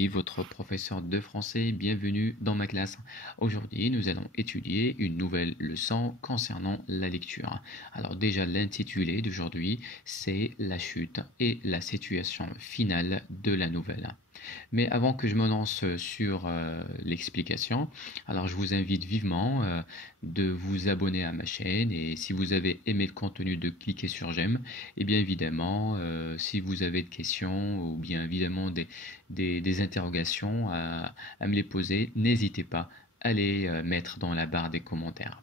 Mehdi, votre professeur de français. Bienvenue dans ma classe. Aujourd'hui, nous allons étudier une nouvelle leçon concernant la lecture. Alors déjà, l'intitulé d'aujourd'hui, c'est la chute et la situation finale de la nouvelle. Mais avant que je me lance sur l'explication, alors je vous invite vivement de vous abonner à ma chaîne et si vous avez aimé le contenu de cliquer sur j'aime et bien évidemment si vous avez des questions ou bien évidemment des interrogations à me les poser, n'hésitez pas à les mettre dans la barre des commentaires.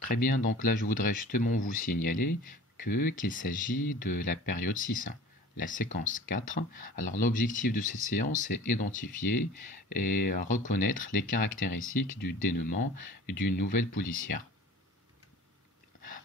Très bien, donc là je voudrais justement vous signaler qu'il s'agit de la période 6, la séquence 4. Alors l'objectif de cette séance est identifier et reconnaître les caractéristiques du dénouement d'une nouvelle policière.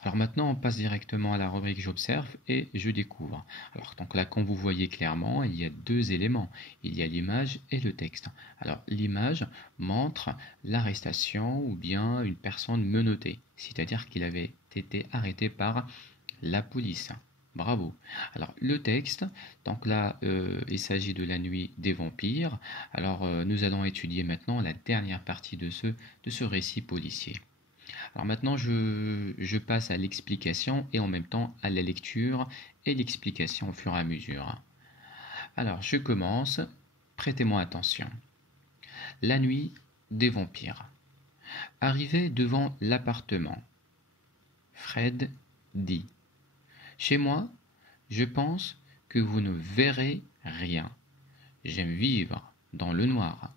Alors maintenant on passe directement à la rubrique j'observe et je découvre. Alors donc là comme vous voyez clairement il y a deux éléments, il y a l'image et le texte. Alors l'image montre l'arrestation ou bien une personne menottée, c'est-à-dire qu'il avait été arrêté par la police. Bravo. Alors le texte, donc là il s'agit de la nuit des vampires. Alors nous allons étudier maintenant la dernière partie de ce récit policier. Alors maintenant je passe à l'explication et en même temps à la lecture et l'explication au fur et à mesure. Alors je commence, prêtez-moi attention. La nuit des vampires. Arrivé devant l'appartement, Fred dit: chez moi, je pense que vous ne verrez rien. J'aime vivre dans le noir.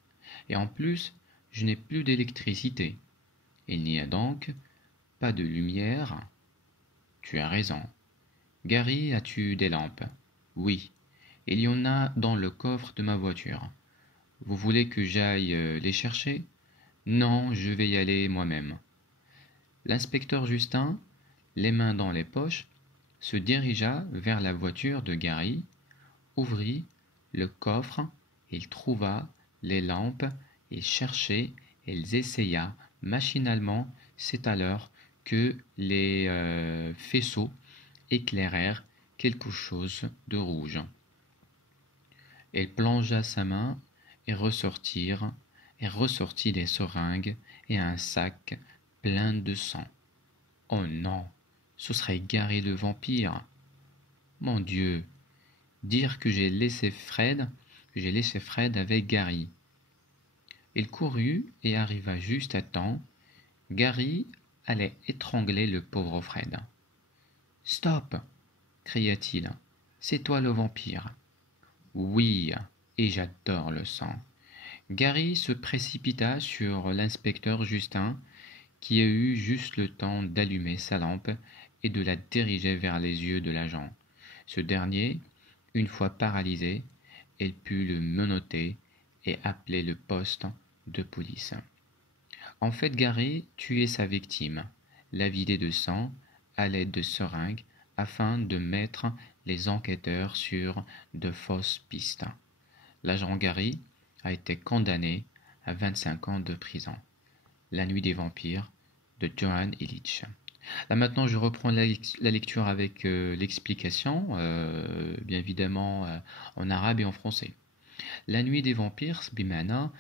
Et en plus, je n'ai plus d'électricité. Il n'y a donc pas de lumière. Tu as raison. Gary, as-tu des lampes? Oui. Il y en a dans le coffre de ma voiture. Vous voulez que j'aille les chercher? Non, je vais y aller moi-même. L'inspecteur Justin, les mains dans les poches, se dirigea vers la voiture de Gary, ouvrit le coffre, il trouva les lampes, il cherchait, il essaya machinalement, c'est alors que les faisceaux éclairèrent quelque chose de rouge. Il plongea sa main et ressortit des seringues et un sac plein de sang. Oh non! Ce serait Gary le vampire. Mon Dieu, dire que j'ai laissé Fred avec Gary. Il courut et arriva juste à temps. Gary allait étrangler le pauvre Fred. Stop! Cria-t-il. C'est toi le vampire. Oui, et j'adore le sang. Gary se précipita sur l'inspecteur Justin, qui a eu juste le temps d'allumer sa lampe et de la diriger vers les yeux de l'agent. Ce dernier, une fois paralysé, il put le menotter et appeler le poste de police. En fait, Gary tuait sa victime, la vidait de sang à l'aide de seringues afin de mettre les enquêteurs sur de fausses pistes. L'agent Gary a été condamné à 25 ans de prison. La nuit des vampires de Johann Illich. Là maintenant je reprends la lecture avec l'explication, bien évidemment en arabe et en français. La nuit des vampires, bimana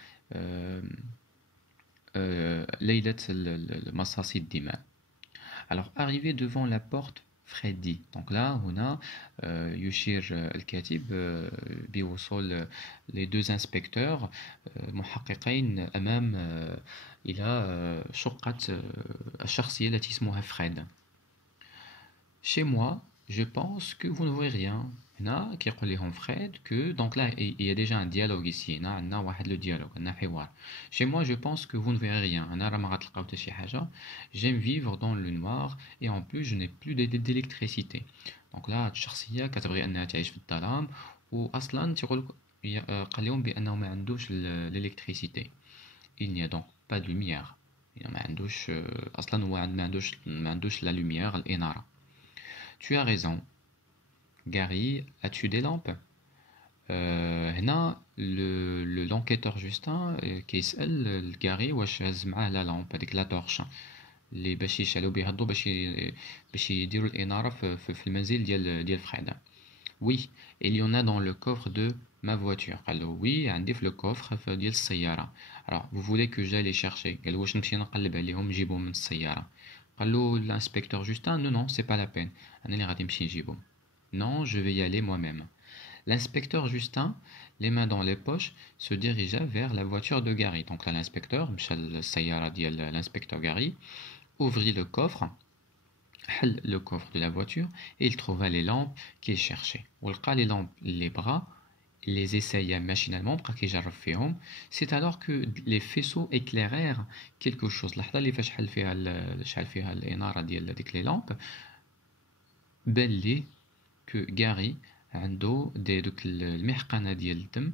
Laylat al-Masasi Dima. Alors arrivé devant la porte, Fred dit. Donc là, on a Yushir al-Khatib بوصول les deux inspecteurs محققين أمام إلى شقة الشخصية التي اسمها فريد. Chez moi, je pense que vous ne voyez rien. هنا كيقول لهم فريد que donc là il y a déjà un dialogue ici. هنا عندنا واحد le dialogue, عندنا حوار. Chez moi, je pense que vous ne verrez rien. أنا راه ما غتلقاو حتى شي حاجة. J'aime vivre dans le noir et en plus je n'ai plus d'électricité. Donc là الشخصية كتبغي أنها تعيش في الظلام وأصلا تيقول قال لهم بأنه ما عندوش l'électricité. Il n'y a donc pas de lumière. ما عندوش أصلا هو ما عندوش la lumière الإنارة. Tu as raison. Gary, as-tu des lampes? هنا l'enquêteur Justin كيسأل Gary واش هز معاه لا لامب هذيك لا طورش اللي باش يشعلوا بها الضو باش يديروا الإنارة في المنزل ديال فريد. Oui, il y en a dans le coffre de ma voiture. Alors oui, عندي في le coffre ديال السيارة. Alors vous voulez que j'aille les chercher. قال واش نمشي نقلب عليهم نجيبهم من السيارة. قال له l'inspecteur Justin non non c'est pas la peine. أنا اللي غادي نمشي نجيبهم. Non, je vais y aller moi-même. L'inspecteur Justin, les mains dans les poches, se dirigea vers la voiture de Gary. Donc là, l'inspecteur, l'inspecteur Gary, ouvrit le coffre, le coffre de la voiture, et il trouva les lampes qu'il cherchait. ولقى les lampes, les bras, il les essaya machinalement, c'est alors que les faisceaux éclairèrent quelque chose. لحظة اللي فاش شحال فيها الإنارة ديال هذيك les lampes, بان ليه que Gary عنده دوك المحقنه ديال الدم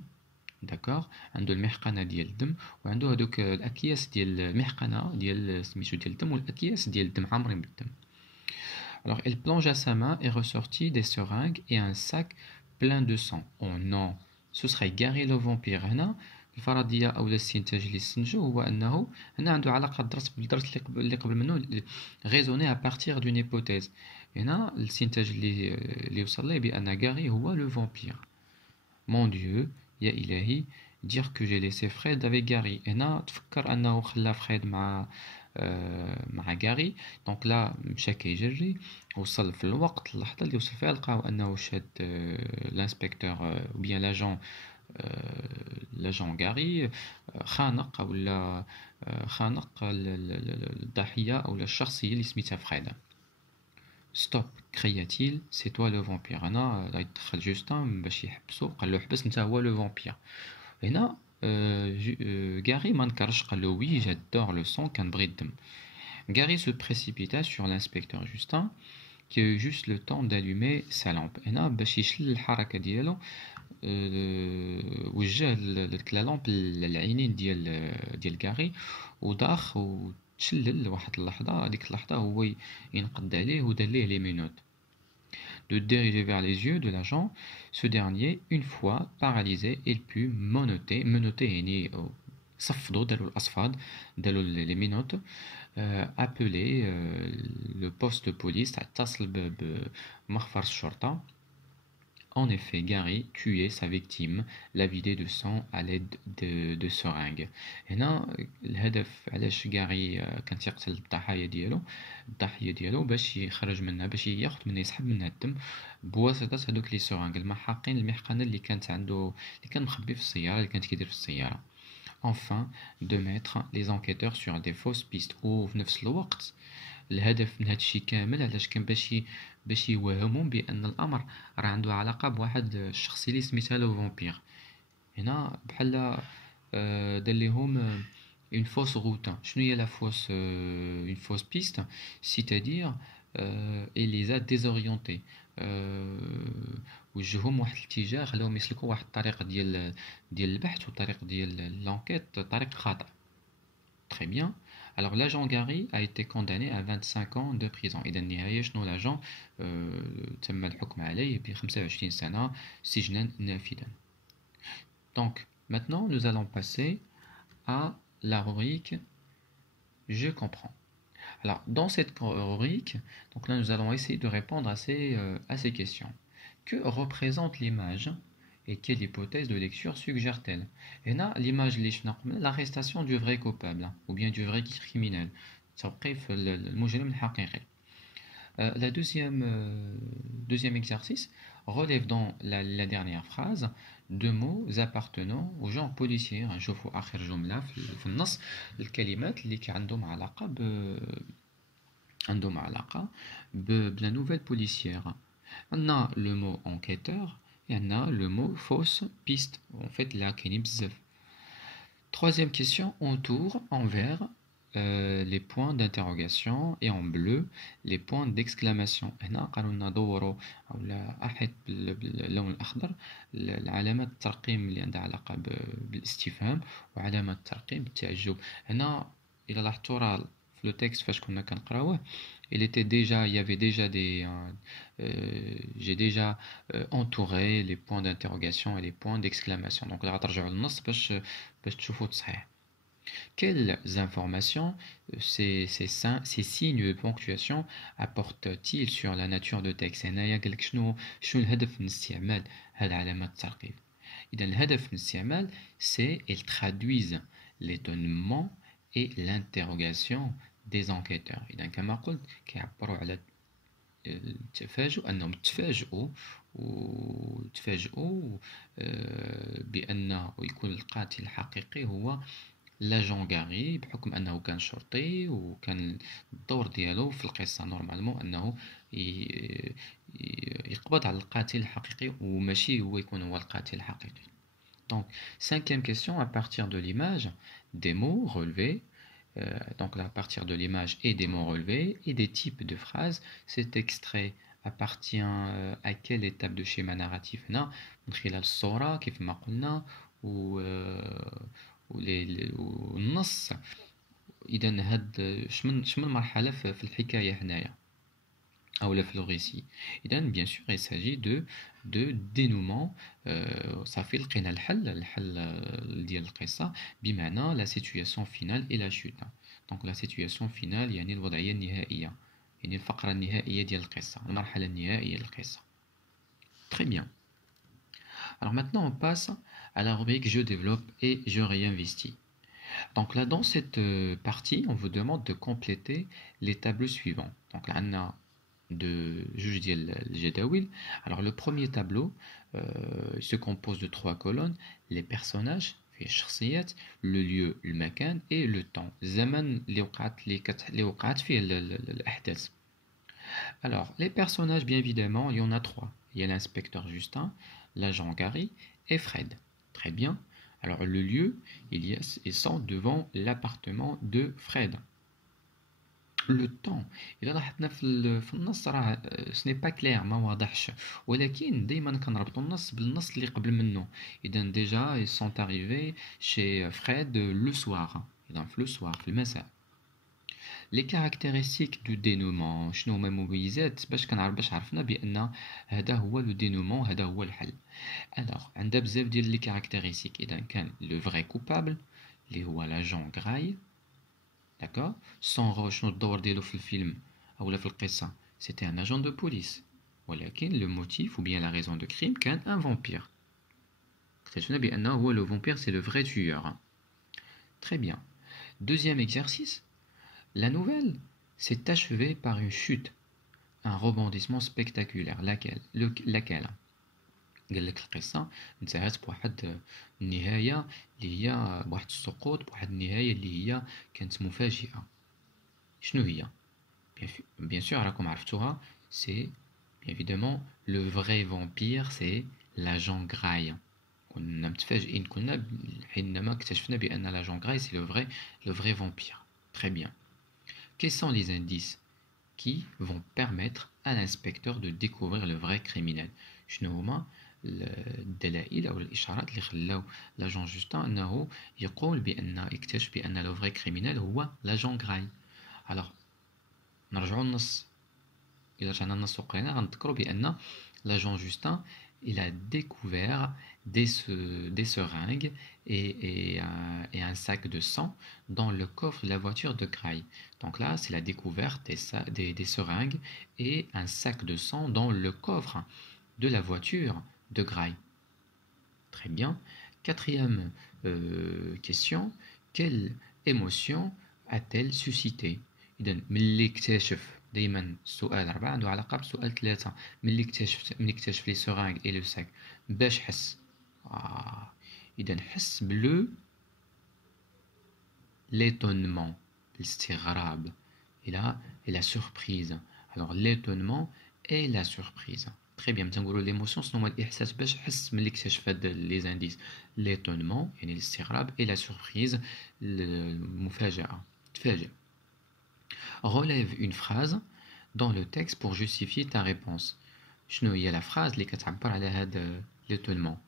داكوغ عنده المحقنه ديال الدم وعنده هذوك الاكياس ديال المحقنه ديال سميتو ديال الدم والاكياس ديال الدم عامرين بالدم. Alors elle plongea sa main et ressortit des seringues et un sac plein de sang. Oh non, ce serait Gary le vampire. هنا الفرضيه او الاستنتاج اللي استنتجو هو انه هنا عنده علاقه بالدرس اللي قبل منه raisonner à partir d'une hypothèse. هنا الاستنتاج اللي وصل ليه بان غاري هو لو فامبير. Mon Dieu, يا إلهي, dire que j'ai laissé Fred avec Gary. هنا تفكر أنه خلى فريد مع غاري. دونك لا مشى كيجري وصل في الوقت اللحظة اللي وصل فيها لقاو أنه شاد الانسبكتور ou bien l'agent غاري خانق ولا خانق الضحية أو الشخصية اللي سميتها فريد. ستوب cria-t-il, c'est toi le vampire. هنا يدخل جوستن باش يحبسو قال له حبس انت هو لو فامبير. هنا غاري ما نكرش قال له وي j'adore le sang كنبغي الدم. Gary se précipita sur l'inspecteur Justin qui a eu juste le temps d'allumer sa lampe. هنا باش يشل الحركة ديالو وجه لا لامب للعينين ديال غاري وداخ تشلل واحد اللحظة. هذيك اللحظة هو ينقد عليه ودار ليه لي مينوت. De diriger vers les yeux de l'agent, ce dernier, une fois paralysé, il put menotter يعني صفدوا داروا الأصفاد داروا les minotes, appeler le poste de police اتصل بمخفر الشرطة. En effet, Gary tuait sa victime, la vidait de sang à l'aide de seringues. هنا الهدف علاش غاري كان تيقتل الضحايا ديالو باش يخرج منها باش ياخذ منها يسحب منها الدم بواسطة هذوك لي سورانغ المحقن المحقنة اللي كانت عنده اللي كان مخبي في السيارة اللي كانت كيدير في السيارة. Enfin, de mettre les enquêteurs sur des fausses pistes. وفي نفس الوقت الهدف من هذا الشيء كامل علاش كان باش يوهمهم بان الامر راه عنده علاقه بواحد الشخصيه اللي سميتها لو فامبير. هنا بحال دار ليهم une fausse route. شنو هي لا فوس une fausse piste, c'est-à-dire il les a désorientés. وجههم واحد الاتجاه خلاهم يسلكوا واحد الطريقه ديال البحث والطريق ديال لانكيت طريق خاطئ. Très bien. Alors l'agent Gary a été condamné à 25 ans de prison. إذا النهاية شنو l'agent تم الحكم عليه ب 25 سنة سجنا نافذا. Donc maintenant nous allons passer à la rubrique Je comprends. Alors dans cette rubrique, donc là nous allons essayer de répondre à ces questions. Que représente l'image et quelle hypothèse de lecture suggère-t-elle? Et là, l'image, l'arrestation du vrai coupable ou bien du vrai criminel. La deuxième exercice relève dans la dernière phrase deux mots appartenant au genre policier. نشوفوا آخر جملة في النص الكلمات اللي عندهم علاقة بلا nouvelle policière. On a le mot enquêteur et on a le mot fausse piste. En fait, là, كاينين بزاف. Troisième question, entoure en vert les points d'interrogation et en bleu les points d'exclamation. هنا قالوا لنا دوروا أو أحط باللون الأخضر العلامات الترقيم اللي عندها علاقة بالاستفهام وعلامة الترقيم بالتعجب. هنا إلى لاحظتوا راه في لو تكست فاش كنا كنقراوه il y avait déjà j'ai déjà entouré les points d'interrogation et les points d'exclamation. Donc là غترجعوا للنص باش تشوفوا تصحيح. Quelles informations ces signes de ponctuation apportent-ils sur la nature de texte؟ هنايا قالك شنو الهدف من استعمال هاد علامات الترقيم. إذا الهدف من الاستعمال c'est ils traduisent l'étonnement et l'interrogation des enquêteurs. إذا كما قلت كيعبروا على التفاجؤ أنهم تفاجؤوا بأن يكون القاتل الحقيقي هو لاجون غاري بحكم أنه كان شرطي وكان الدور ديالو في القصة نورمالمون أنه يقبض على القاتل الحقيقي وماشي هو يكون هو القاتل الحقيقي. Donc, cinquième question, à partir de l'image, des mots relevés, donc à partir de l'image et des mots relevés et des types de phrases, cet extrait appartient à quelle étape de schéma narratif هنا من خلال الصورة كيف ما قلنا والنص. إذا هاد شمن مرحلة في الحكاية هنايا أو في le récit. إذا bien sûr il s'agit de dénouement. صافي لقينا الحل ديال القصة بمعنى la situation finale et la chute. donc la situation finale يعني الوضعية النهائية يعني الفقرة النهائية ديال القصة المرحلة النهائية للقصة. Très bien. Alors maintenant on passe à la rubrique je développe et je réinvestis. Donc là dans cette partie on vous demande de compléter les tableaux suivants. Donc là on a de juge ديال الجداول. Alors le premier tableau se compose de 3 colonnes, les personnages في الشخصيات, le lieu المكان et le temps الزمن اللي وقعت فيه الأحداث. Alors les personnages bien évidemment il y en a 3. Il y a l'inspecteur Justin, l'agent Gary et Fred. Très bien. Alors le lieu, ils sont devant l'appartement de Fred. Le temps إذا لاحظنا في النص راه ce n'est pas clair ما واضحش ولكن دائما كنربطوا النص بالنص اللي قبل منه. إذا déjà ils sont arrivés chez Fred le soir. إذا في le soir في المساء. Les caractéristiques du dénouement شنو هما المميزات باش عرفنا بأن هذا هو le dénouement هذا هو الحل. Alors عندها بزاف ديال لي caractéristiques. إذا كان le vrai coupable اللي هو l'agent Gray. D'accord. Son rôle شنو الدور ديالو في الفيلم أو في القصة c'était un agent de police ولكن le motif ou bien la raison de crime كان un vampire. اكتشفنا بأنه هو le vampire c'est le vrai tueur. Très bien. Deuxième exercice. La nouvelle s'est achevée par une chute, un rebondissement spectaculaire. Laquelle قال لك القصة انتهت بواحد النهاية اللي هي بواحد السقوط بواحد النهاية اللي هي كانت مفاجئة. شنو هي؟ bien sûr راكم عرفتوها. c'est bien évidemment le vrai vampire c'est l'agent Gray. كنا متفاجئين كنا حينما اكتشفنا بأن l'agent Gray c'est le vrai vampire. Très bien. Quels sont les indices qui vont permettre à l'inspecteur de découvrir le vrai criminel? شنو هما الدلائل أو الإشارات اللي خلاو لاجون جوستان أنه يقول يكتشف بأن لو فري كريمينال هو لاجون غراي. alors نرجعوا للنص. إذا رجعنا للنص وقرينا غنذكروا بأن لاجون جوستان il a découvert des seringues et un sac de sang dans le coffre de la voiture de Gray. Donc là, c'est la découverte des seringues et un sac de sang dans le coffre de la voiture de Gray. Très bien. Quatrième question. Quelle émotion a-t-elle suscité? إذن ملي اكتشف دايما السؤال 4 عنده علاقة بسؤال 3. ملي اكتشف لي سورانغ اي لو ساك باش حس إذن حس l'étonnement, الاستغراب et la surprise. Alors l'étonnement et la surprise. Très bien. تنقولوا l'émotion شنو هو الإحساس باش حس ملي اكتشف هاد لي زانديس. l'étonnement يعني الاستغراب et la surprise المفاجأة تفاجئ. Relève une phrase dans le texte pour justifier ta réponse. شنو هي la phrase اللي كتعبر على هذا l'étonnement.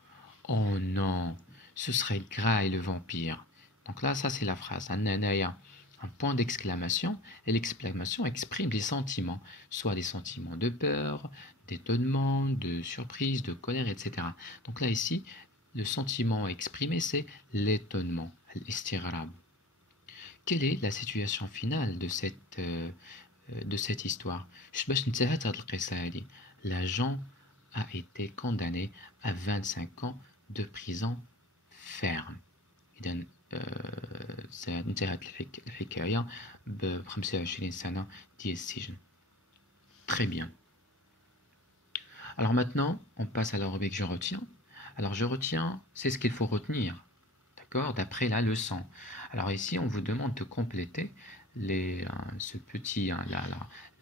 Oh non, ce serait Gray le vampire. Donc là, ça c'est la phrase. عندنا un point d'exclamation et l'exclamation exprime des sentiments, soit des sentiments de peur, d'étonnement, de surprise, de colère, etc. Donc là ici, le sentiment exprimé c'est l'étonnement, الاستغراب. Quelle est la situation finale de cette histoire? باش انتهت هذه القصة هذه. L'agent a été condamné à 25 ans de prison ferme. إذا انتهت الحكاية ب25 سنة ديال السجن. Très bien. Alors maintenant, on passe à la rubrique je retiens. Alors je retiens, c'est ce qu'il faut retenir, d'accord, d'après la leçon. Alors ici, on vous demande de compléter ce petit,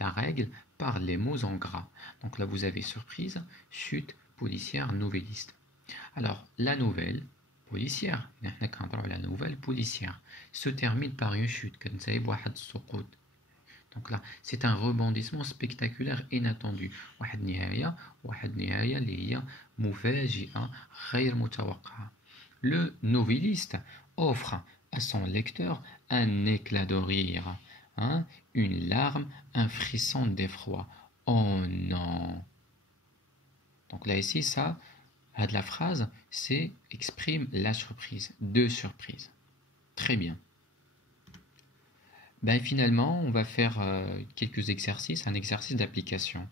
la règle par les mots en gras. Donc là, vous avez surprise, chute, policière, nouvelliste. Alors, la nouvelle policière, la nouvelle policière se termine par une chute. Donc là, c'est un rebondissement spectaculaire inattendu. Le novelliste offre à son lecteur un éclat de rire, hein, une larme, un frisson d'effroi. Oh non! Donc là, ici, ça, la phrase, c'est exprime la surprise, de surprise. Très bien. Ben, finalement, on va faire quelques exercices, un exercice d'application.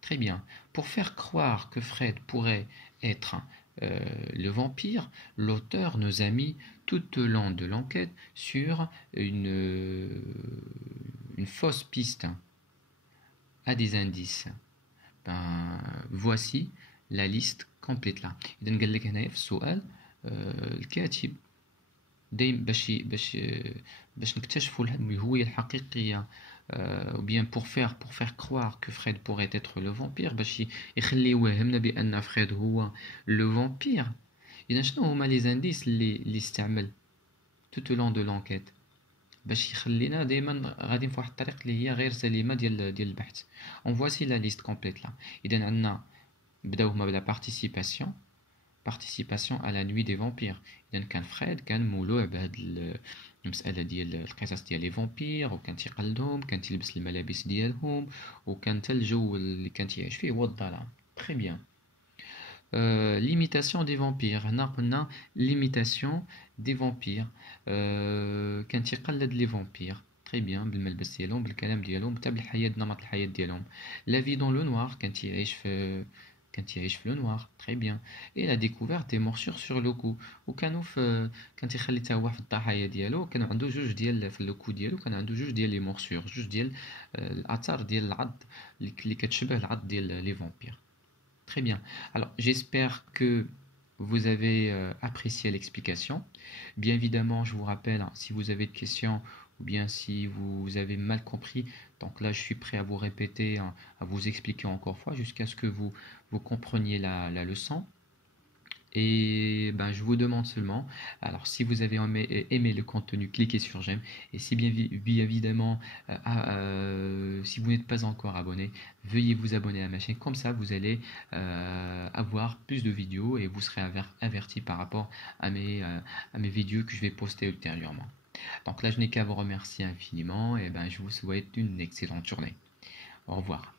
Très bien. Pour faire croire que Fred pourrait être le vampire, l'auteur nous a mis tout au long de l'enquête sur une fausse piste à des indices. Ben, voici la liste complète là. إذا قال لك هنايا في السؤال الكاتب دايما باش نكتشفوا الهوية الحقيقية ou bien pour faire croire que Fred pourrait être le vampire باش يخلي يوهمنا بأن Fred هو le vampire. إذا شنو هما les indices اللي استعمل tout au long de l'enquête باش يخلينا دائما غادي في واحد الطريق اللي هي غير سليمة ديال البحث. On voici la liste complète là. إذا عندنا بداو هما بلا participation à la nuit des vampires. إذا كان فريد كان مولوع بهاد المسألة ديال القصص ديال لي فامبير وكان تيقلدهم كان تيلبس الملابس ديالهم وكان حتى الجو اللي كان تيعيش فيه هو الظلام. Très bien. L'imitation des vampires. هنا قلنا l'imitation des vampires. كان تيقلد لي فامبير. Très bien. بالملبس ديالهم بالكلام ديالهم حتى بالحياة نمط الحياة ديالهم. La vie dans le noir كان تيعيش في le noir. Très bien. Et la découverte des morsures sur le cou. وكانوا في كان تيخلي حتى هو في الضحايا ديالو كان عنده جوج ديال في لو كو ديالو كان عنده جوج ديال لي مورسور جوج ديال الاثار ديال العض اللي كتشبه العض ديال لي فامبير. Très bien. Alors, j'espère que vous avez apprécié l'explication. Bien évidemment, je vous rappelle, hein, si vous avez des questions ou bien si vous avez mal compris, donc là, je suis prêt à vous répéter, hein, à vous expliquer encore une fois jusqu'à ce que vous compreniez la leçon. Et ben, je vous demande seulement, alors si vous avez aimé le contenu, cliquez sur j'aime. Et si bien évidemment, si vous n'êtes pas encore abonné, veuillez vous abonner à ma chaîne. Comme ça, vous allez avoir plus de vidéos et vous serez averti par rapport à mes vidéos que je vais poster ultérieurement. Donc là, je n'ai qu'à vous remercier infiniment et ben, je vous souhaite une excellente journée. Au revoir.